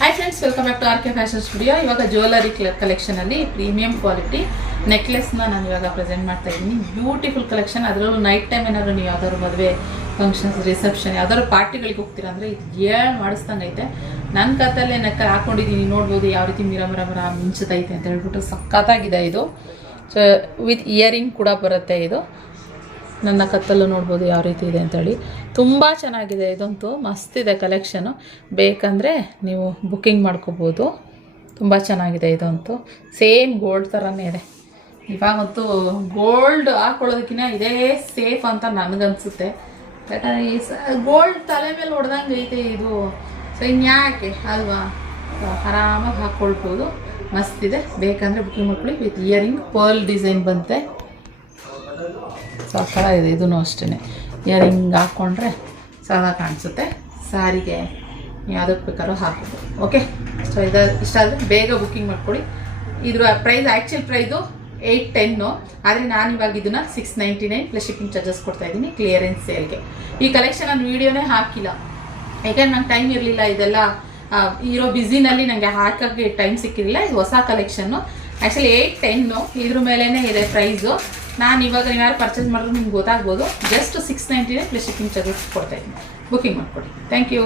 Hi friends, welcome back to R K fashion studio. ಇವಾಗ jewellery ಕಲೆಕ್ಷನಲ್ಲಿ premium quality ನೆಕ್ಲೆಸ್ನ ನಾನು ಇವಾಗ ಪ್ರೆಸೆಂಟ್ ಮಾಡ್ತಾ ಇದ್ದೀನಿ. Beautiful collection. ಅದರಲ್ಲೂ ನೈಟ್ ಟೈಮ್ ಏನಾದ್ರು ನೀವು ಯಾವ್ದಾದ್ರು ಮದುವೆ ಫಂಕ್ಷನ್ಸ್, ರಿಸೆಪ್ಷನ್, ಯಾವ್ದಾದ್ರು ಪಾರ್ಟಿಗಳಿಗೆ ಹೋಗ್ತೀರಾ ಅಂದರೆ ಇದು ಏಳು ಮಾಡಿಸ್ದಂಗೆ ಐತೆ. ನನ್ನ ಕತ್ತಲ್ಲೇ ನೆಕ್ಕ ಹಾಕೊಂಡಿದ್ದೀನಿ, ನೋಡ್ಬೋದು ಯಾವ ರೀತಿ ಮಿರ ಮಿಂಚುತ್ತೈತೆ ಅಂತ ಹೇಳ್ಬಿಟ್ಟು. ಸಖತ್ತಾಗಿದೆ ಇದು. ಸೊ ವಿತ್ ಇಯರಿಂಗ್ ಕೂಡ ಬರುತ್ತೆ ಇದು. ನನ್ನ ಕತ್ತಲ್ಲೂ ನೋಡ್ಬೋದು ಯಾವ ರೀತಿ ಇದೆ ಅಂತೇಳಿ. ತುಂಬ ಚೆನ್ನಾಗಿದೆ, ಇದಂತೂ ಮಸ್ತಿದೆ ಕಲೆಕ್ಷನು. ಬೇಕಂದರೆ ನೀವು ಬುಕ್ಕಿಂಗ್ ಮಾಡ್ಕೋಬೋದು. ತುಂಬ ಚೆನ್ನಾಗಿದೆ ಇದಂತೂ. ಸೇಮ್ ಗೋಲ್ಡ್ ಥರನೇ ಇದೆ. ಇವಾಗಂತೂ ಗೋಲ್ಡ್ ಹಾಕ್ಕೊಳ್ಳೋದಕ್ಕಿಂತ ಇದೇ ಸೇಫ್ ಅಂತ ನನಗನ್ಸುತ್ತೆ. ಯಾಕಂದರೆ ಈ ಗೋಲ್ಡ್ ತಲೆ ಮೇಲೆ ಹೊಡೆದಂಗೆ ಐತೆ ಇದು. ಸೊ ಇನ್ಯಾಕೆ ಅಲ್ವಾ, ಆರಾಮಾಗಿ ಹಾಕ್ಕೊಳ್ಬೋದು. ಮಸ್ತಿದೆ. ಬೇಕಂದರೆ ಬುಕ್ಕಿಂಗ್ ಮಾಡ್ಕೊಳ್ಳಿ. ವಿತ್ ಇಯರಿಂಗ್ ಪರ್ಲ್ ಡಿಸೈನ್ ಬಂತೆ. ಸೊ ಆ ಥರ ಇದೆ ಇದೂ ಅಷ್ಟೇ. ಇಯರಿಂಗ್ ಹಾಕ್ಕೊಂಡ್ರೆ ಸಾದಾ ಕಾಣಿಸುತ್ತೆ. ಸಾರಿಗೆ ಯಾವುದಕ್ಕೆ ಬೇಕಾದ್ರೂ ಹಾಕ್ಬೋದು. ಓಕೆ, ಸೊ ಇಷ್ಟ ಆದರೆ ಬೇಗ ಬುಕ್ಕಿಂಗ್ ಮಾಡ್ಕೊಳ್ಳಿ. ಇದ್ರ ಪ್ರೈಸ್, ಆ್ಯಕ್ಚುಲ್ ಪ್ರೈಸು 810. ಆದರೆ ನಾನು ಇವಾಗ ಇದನ್ನು 699 ಪ್ಲಸ್ ಶಿಪ್ಪಿಂಗ್ ಚಾರ್ಜಸ್ ಕೊಡ್ತಾಯಿದ್ದೀನಿ ಕ್ಲಿಯರೆನ್ಸ್ ಸೇಲ್ಗೆ. ಈ ಕಲೆಕ್ಷನ್ ನಾನು ವೀಡಿಯೋನೇ ಹಾಕಿಲ್ಲ, ಯಾಕೆಂದ್ರೆ ನಂಗೆ ಟೈಮ್ ಇರಲಿಲ್ಲ. ಇದೆಲ್ಲ ಇರೋ ಬ್ಯುಸಿನಲ್ಲಿ ನನಗೆ ಹಾಕೋಕ್ಕೆ ಟೈಮ್ ಸಿಕ್ಕಿರಲಿಲ್ಲ. ಇದು ಹೊಸ ಕಲೆಕ್ಷನ್ನು. ಆ್ಯಕ್ಚುಲಿ 810 ಇದ್ರ ಮೇಲೇ ಇದೆ ಪ್ರೈಸು. ನಾನು ಇವಾಗ ನೀವು ಯಾರು ಪರ್ಚೇಸ್ ಮಾಡಿದ್ರು ನಿಮ್ಗೆ ಗೊತ್ತಾಗ್ಬೋದು. ಜಸ್ಟ್ 699 ಪ್ಲಸ್ ಶಿಪ್ಪಿಂಗ್ ಚಾರ್ಜಸ್ ಕೊಡ್ತಾಯಿದ್ದೀನಿ. ಬುಕ್ಕಿಂಗ್ ಮಾಡಿಕೊಡಿ. Thank you.